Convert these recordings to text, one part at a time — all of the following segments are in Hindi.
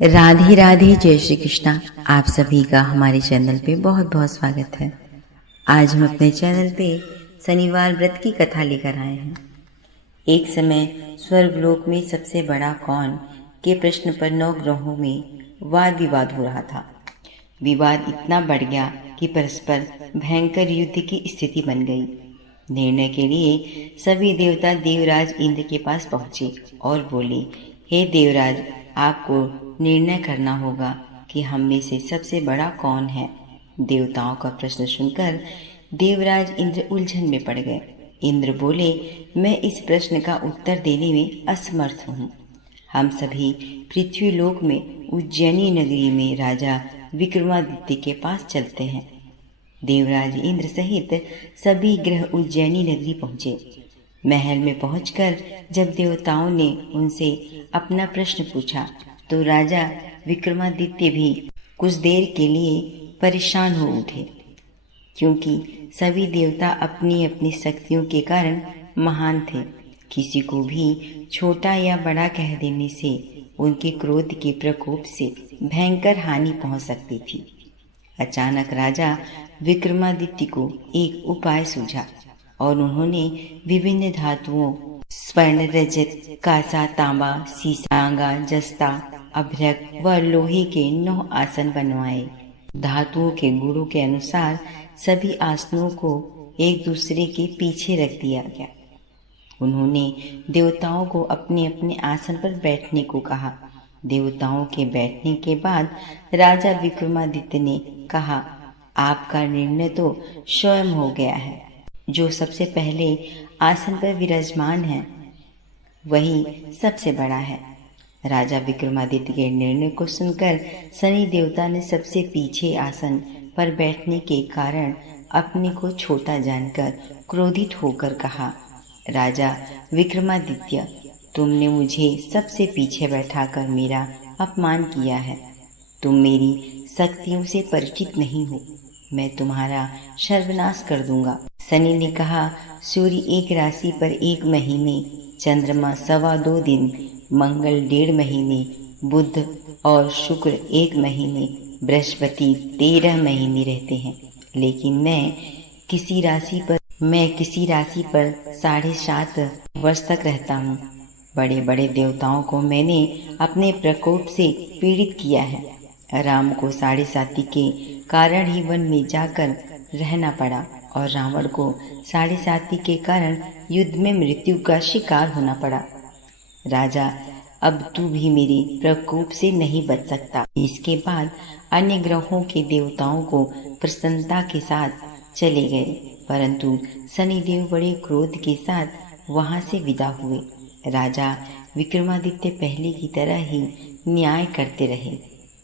राधे राधे, जय श्री कृष्णा। आप सभी का हमारे चैनल पे बहुत बहुत स्वागत है। आज हम अपने चैनल पे शनिवार व्रत की कथा लेकर आए हैं। एक समय स्वर्गलोक में सबसे बड़ा कौन के प्रश्न पर 9 ग्रहों में वाद विवाद हो रहा था। विवाद इतना बढ़ गया कि परस्पर भयंकर युद्ध की स्थिति बन गई। निर्णय के लिए सभी देवता देवराज इंद्र के पास पहुंचे और बोले, हे देवराज, आपको निर्णय करना होगा कि हम में से सबसे बड़ा कौन है। देवताओं का प्रश्न सुनकर देवराज इंद्र उलझन में पड़ गए। इंद्र बोले, मैं इस प्रश्न का उत्तर देने में असमर्थ हूँ। हम सभी पृथ्वीलोक में उज्जैनी नगरी में राजा विक्रमादित्य के पास चलते हैं। देवराज इंद्र सहित सभी ग्रह उज्जैनी नगरी पहुंचे। महल में पहुंचकर जब देवताओं ने उनसे अपना प्रश्न पूछा तो राजा विक्रमादित्य भी कुछ देर के लिए परेशान हो उठे, क्योंकि सभी देवता अपनी अपनी शक्तियों के कारण महान थे। किसी को भी छोटा या बड़ा कह देने से उनके क्रोध के प्रकोप से भयंकर हानि पहुंच सकती थी। अचानक राजा विक्रमादित्य को एक उपाय सूझा और उन्होंने विभिन्न धातुओं स्वर्ण, रजत, कांसा, तांबा, सीसा, तांगा, जस्ता, अभ्रक व लोहे के 9 आसन बनवाए। धातुओं के गुणों के अनुसार सभी आसनों को एक दूसरे के पीछे रख दिया गया। उन्होंने देवताओं को अपने अपने आसन पर बैठने को कहा। देवताओं के बैठने के बाद राजा विक्रमादित्य ने कहा, आपका निर्णय तो स्वयं हो गया है। जो सबसे पहले आसन पर विराजमान है वही सबसे बड़ा है। राजा विक्रमादित्य के निर्णय को सुनकर शनि देवता ने सबसे पीछे आसन पर बैठने के कारण अपने को छोटा जानकर क्रोधित होकर कहा, राजा विक्रमादित्य, तुमने मुझे सबसे पीछे बैठाकर मेरा अपमान किया है। तुम मेरी शक्तियों से परिचित नहीं हो। मैं तुम्हारा सर्वनाश कर दूंगा। शनि ने कहा, सूर्य एक राशि पर 1 महीने, चंद्रमा 2.25 दिन, मंगल 1.5 महीने, बुध और शुक्र 1 महीने, बृहस्पति 13 महीने रहते हैं। लेकिन मैं किसी राशि पर 7.5 वर्ष तक रहता हूँ। बड़े बड़े देवताओं को मैंने अपने प्रकोप से पीड़ित किया है। राम को 7.5 के कारण ही वन में जाकर रहना पड़ा और रावण को 7.5 के कारण युद्ध में मृत्यु का शिकार होना पड़ा। राजा, अब तू भी मेरे प्रकोप से नहीं बच सकता। इसके बाद अन्य ग्रहों के देवताओं को प्रसन्नता के साथ चले गए, परंतु शनिदेव बड़े क्रोध के साथ वहां से विदा हुए। राजा विक्रमादित्य पहले की तरह ही न्याय करते रहे।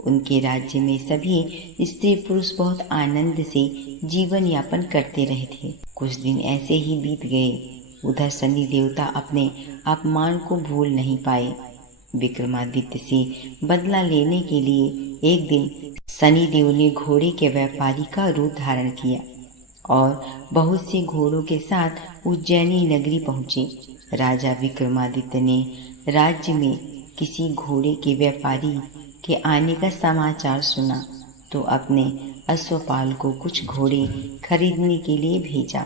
उनके राज्य में सभी स्त्री पुरुष बहुत आनंद से जीवन यापन करते रहे थे। कुछ दिन ऐसे ही बीत गए। उधर शनि देवता अपने अपमान को भूल नहीं पाए। विक्रमादित्य से बदला लेने के लिए एक दिन शनि देव ने घोड़े के व्यापारी का रूप धारण किया और बहुत से घोड़ों के साथ उज्जैनी नगरी पहुंचे। राजा विक्रमादित्य ने राज्य में किसी घोड़े के व्यापारी के आने का समाचार सुना तो अपने अश्वपाल को कुछ घोड़े खरीदने के लिए भेजा।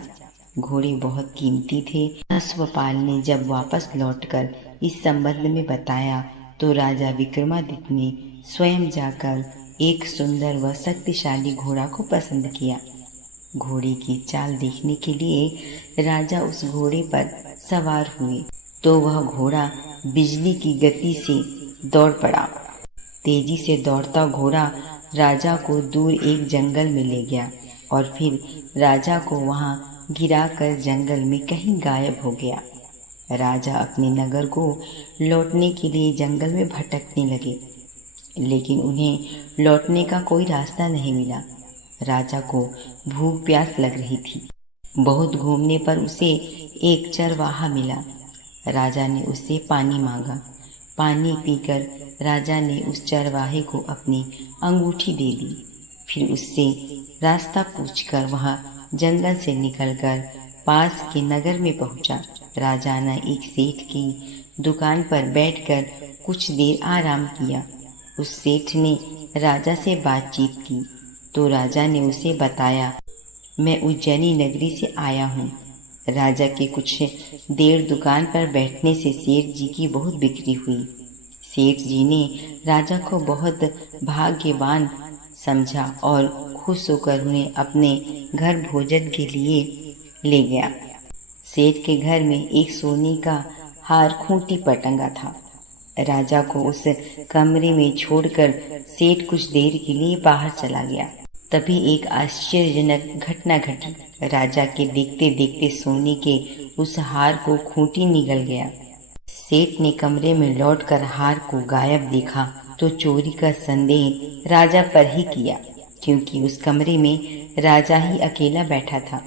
घोड़े बहुत कीमती थे। अश्वपाल ने जब वापस लौटकर इस संबंध में बताया तो राजा विक्रमादित्य ने स्वयं जाकर एक सुंदर व शक्तिशाली घोड़ा को पसंद किया। घोड़े की चाल देखने के लिए राजा उस घोड़े पर सवार हुए तो वह घोड़ा बिजली की गति से दौड़ पड़ा। तेजी से दौड़ता घोड़ा राजा को दूर एक जंगल में ले गया और फिर राजा को वहां गिराकर जंगल में कहीं गायब हो गया। राजा अपने नगर को लौटने के लिए जंगल में भटकने लगे, लेकिन उन्हें लौटने का कोई रास्ता नहीं मिला। राजा को भूख प्यास लग रही थी। बहुत घूमने पर उसे एक चरवाहा मिला। राजा ने उससे पानी मांगा। पानी पीकर राजा ने उस चरवाहे को अपनी अंगूठी दे दी। फिर उससे रास्ता पूछकर वह जंगल से निकलकर पास के नगर में पहुंचा। राजा ने एक सेठ की दुकान पर बैठकर कुछ देर आराम किया। उस सेठ ने राजा से बातचीत की तो राजा ने उसे बताया, मैं उज्जैनी नगरी से आया हूँ। राजा के कुछ देर दुकान पर बैठने से सेठ जी की बहुत बिक्री हुई। सेठ जी ने राजा को बहुत भाग्यवान समझा और खुश होकर उन्हें अपने घर भोजन के लिए ले गया। सेठ के घर में एक सोने का हार खूंटी पर टंगा था। राजा को उस कमरे में छोड़कर सेठ कुछ देर के लिए बाहर चला गया। तभी एक आश्चर्यजनक घटना घटी। राजा के देखते देखते सोने के उस हार को खूंटी निगल गया। सेठ ने कमरे में लौटकर हार को गायब देखा तो चोरी का संदेह राजा पर ही किया, क्योंकि उस कमरे में राजा ही अकेला बैठा था।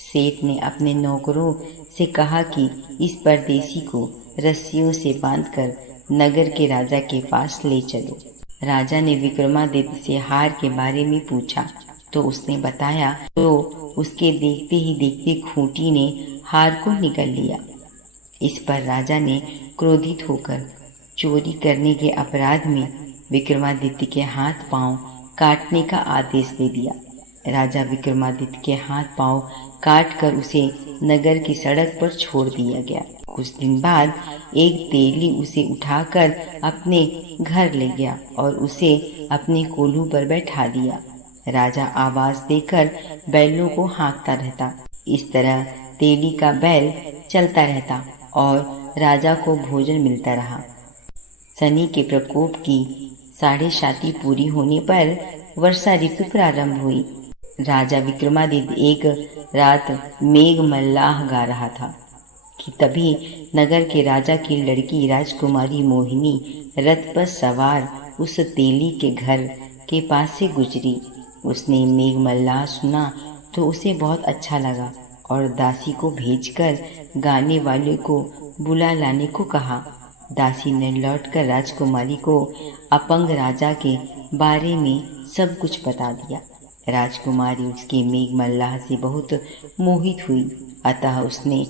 सेठ ने अपने नौकरों से कहा कि इस परदेसी को रस्सियों से बांधकर नगर के राजा के पास ले चलो। राजा ने विक्रमादित्य से हार के बारे में पूछा तो उसने बताया तो उसके देखते ही देखते खूंटी ने हार को निगल लिया। इस पर राजा ने क्रोधित होकर चोरी करने के अपराध में विक्रमादित्य के हाथ पांव काटने का आदेश दे दिया। राजा विक्रमादित्य के हाथ पांव काटकर उसे नगर की सड़क पर छोड़ दिया गया। कुछ दिन बाद एक तेली उसे उठाकर अपने घर ले गया और उसे अपने कोल्हू पर बैठा दिया। राजा आवाज देकर बैलों को हाँकता रहता। इस तरह तेली का बैल चलता रहता और राजा को भोजन मिलता रहा। शनि के प्रकोप की 7.5 पूरी होने पर वर्षा ऋतु प्रारंभ हुई। राजा विक्रमादित्य एक रात मेघ मल्लाह गा रहा था कि तभी नगर के राजा की लड़की राजकुमारी मोहिनी रथ पर सवार उस तेली के घर के पास से गुजरी। उसने मेघ मल्लाह सुना तो उसे बहुत अच्छा लगा और दासी को भेजकर गाने वाले को बुला लाने को कहा। दासी ने लौटकर राजकुमारी को अपंग राजा के बारे में सब कुछ बता दिया। राजकुमारी उसके मेघ मल्लाह से बहुत मोहित हुई, अतः उसने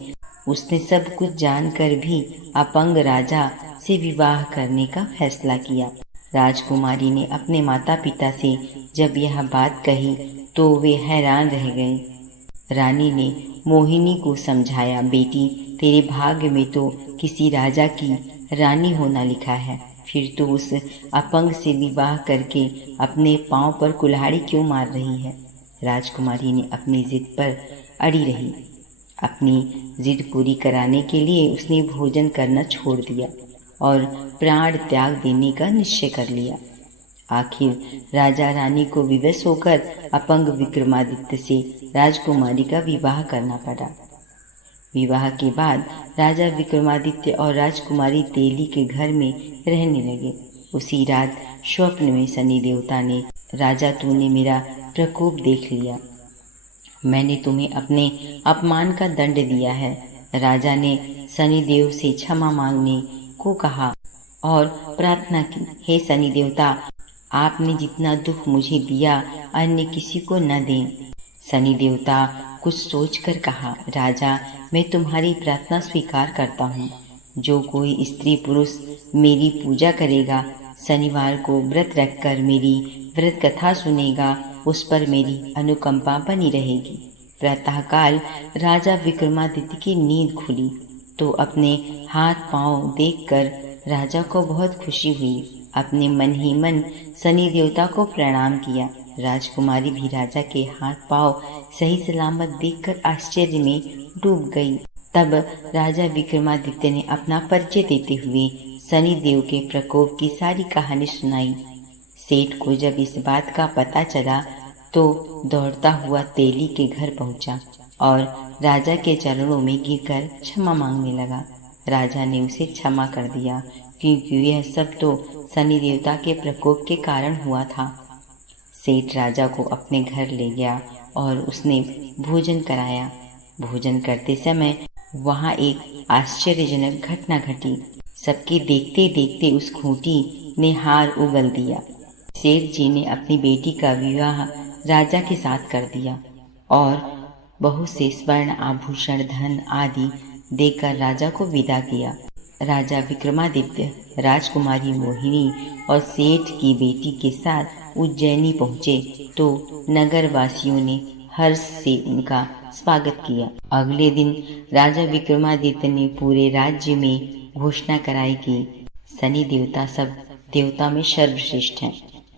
सब कुछ जानकर भी अपंग राजा से विवाह करने का फैसला किया। राजकुमारी ने अपने माता पिता से जब यह बात कही तो वे हैरान रह गए। रानी ने मोहिनी को समझाया, बेटी तेरे भाग्य में तो किसी राजा की रानी होना लिखा है, फिर तो उस अपंग से विवाह करके अपने पांव पर कुल्हाड़ी क्यों मार रही है। राजकुमारी ने अपनी जिद पर अड़ी रही। अपनी जिद पूरी कराने के लिए उसने भोजन करना छोड़ दिया और प्राण त्याग देने का निश्चय कर लिया। आखिर राजा रानी को विवश होकर अपंग विक्रमादित्य से राजकुमारी का विवाह करना पड़ा। विवाह के बाद राजा विक्रमादित्य और राजकुमारी तेली के घर में रहने लगे। उसी रात स्वप्न में शनि देवता ने, राजा तूने मेरा प्रकोप देख लिया, मैंने तुम्हें अपने अपमान का दंड दिया है। राजा ने शनिदेव से क्षमा मांगने को कहा और प्रार्थना की, हे शनि देवता, आपने जितना दुख मुझे दिया अन्य किसी को न दें। शनि देवता कुछ सोचकर कहा, राजा मैं तुम्हारी प्रार्थना स्वीकार करता हूँ। जो कोई स्त्री पुरुष मेरी पूजा करेगा, शनिवार को व्रत रखकर मेरी व्रत कथा सुनेगा, उस पर मेरी अनुकंपा बनी रहेगी। प्रातःकाल राजा विक्रमादित्य की नींद खुली तो अपने हाथ पांव देखकर राजा को बहुत खुशी हुई। अपने मन ही मन शनि देवता को प्रणाम किया। राजकुमारी भी राजा के हाथ पांव सही सलामत देखकर आश्चर्य में डूब गई। तब राजा विक्रमादित्य ने अपना परिचय देते हुए शनि देव के प्रकोप की सारी कहानी सुनाई। सेठ को जब इस बात का पता चला तो दौड़ता हुआ तेली के घर पहुंचा और राजा के चरणों में गिरकर क्षमा मांगने लगा। राजा ने उसे क्षमा कर दिया, क्योंकि यह सब तो शनि देवता के प्रकोप के कारण हुआ था। सेठ राजा को अपने घर ले गया और उसने भोजन कराया। भोजन करते समय वहाँ एक आश्चर्यजनक घटना घटी। सबके देखते देखते उस खूंटी ने हार उगल दिया। सेठ जी ने अपनी बेटी का विवाह राजा के साथ कर दिया और बहुत से स्वर्ण आभूषण, धन आदि देकर राजा को विदा किया। राजा विक्रमादित्य राजकुमारी मोहिनी और सेठ की बेटी के साथ उज्जैनी पहुँचे तो नगर वासियों ने हर्ष से उनका स्वागत किया। अगले दिन राजा विक्रमादित्य ने पूरे राज्य में घोषणा कराई कि शनि देवता सब देवता में सर्वश्रेष्ठ हैं।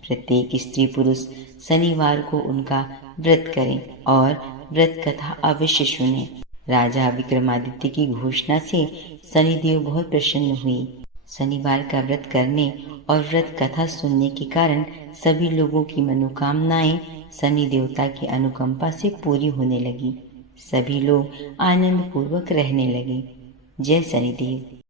प्रत्येक स्त्री पुरुष शनिवार को उनका व्रत करें और व्रत कथा अवश्य सुने। राजा विक्रमादित्य की घोषणा से शनिदेव बहुत प्रसन्न हुए। शनिवार का व्रत करने और व्रत कथा सुनने के कारण सभी लोगों की मनोकामनाएं शनि देवता की अनुकंपा से पूरी होने लगी। सभी लोग आनंद पूर्वक रहने लगे। जय शनिदेव।